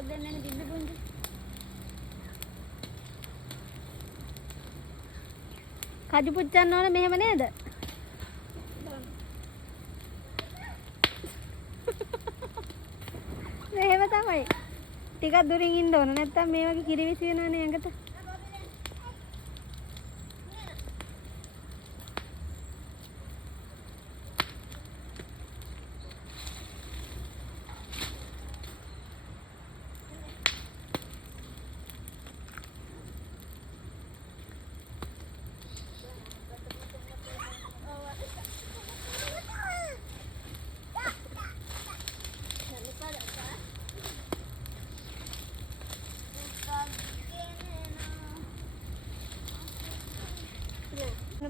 ටිකක් දෙන්න බින්ද පුංචි. කජු පුච්චන්න ඕනේ මෙහෙම නේද? මෙහෙම තමයි. ටිකක් දුරින් ඉන්න ඕන නැත්තම් මේ වගේ කිරිවිසි වෙනවනේ ඇඟට.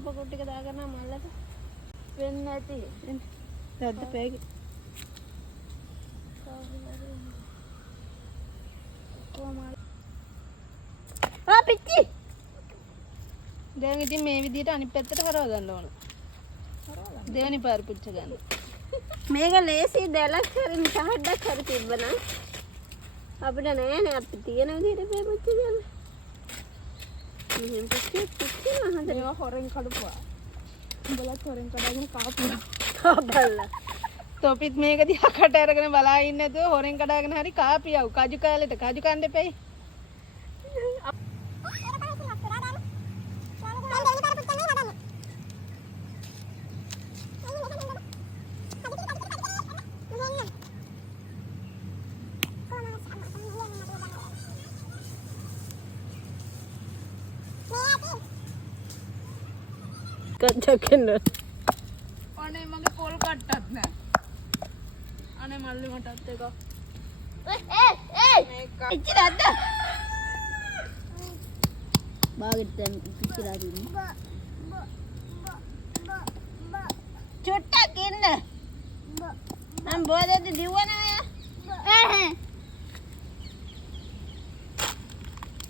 පොකුට් ටික දාගන්න මල්ලට වෙන්නේ නැති. දැද්ද පැයි. ආ පිච්චි. දැන් ඉතින් මේ විදිහට අනිත් පැත්තට කරව ගන්න ඕන. දෙවෙනි පාර පුච්ච ගන්න. මේක ලේසි දැලක් හරින් සහඩක් හරි තිබ්බනම් අපිට නෑනේ අපි තියෙන විදිහට මේ පුච්ච ගන්න. මෙහෙම පිච්චි මහන්දේවා හොරෙන් කඩපුවා. උඹලත් හොරෙන් කඩගෙන කාපුවා. තොපිත් මේක දිහා කට අරගෙන බලා ඉන්නේ නැතුව හොරෙන් කඩාගෙන හරි කාපියව. කජු කාලෙට කජු කන්න දෙපයි. කච්චකෙන්න අනේ මගේ පොල් කට්ටත් නෑ අනේ මල්ලි මටත් එක මේක ඉච්චිරද්ද බාගෙට පිච්චිලා දින්නේ චුට්ටක් ඉන්න මම බෝදෙද්දි දිව්වනේ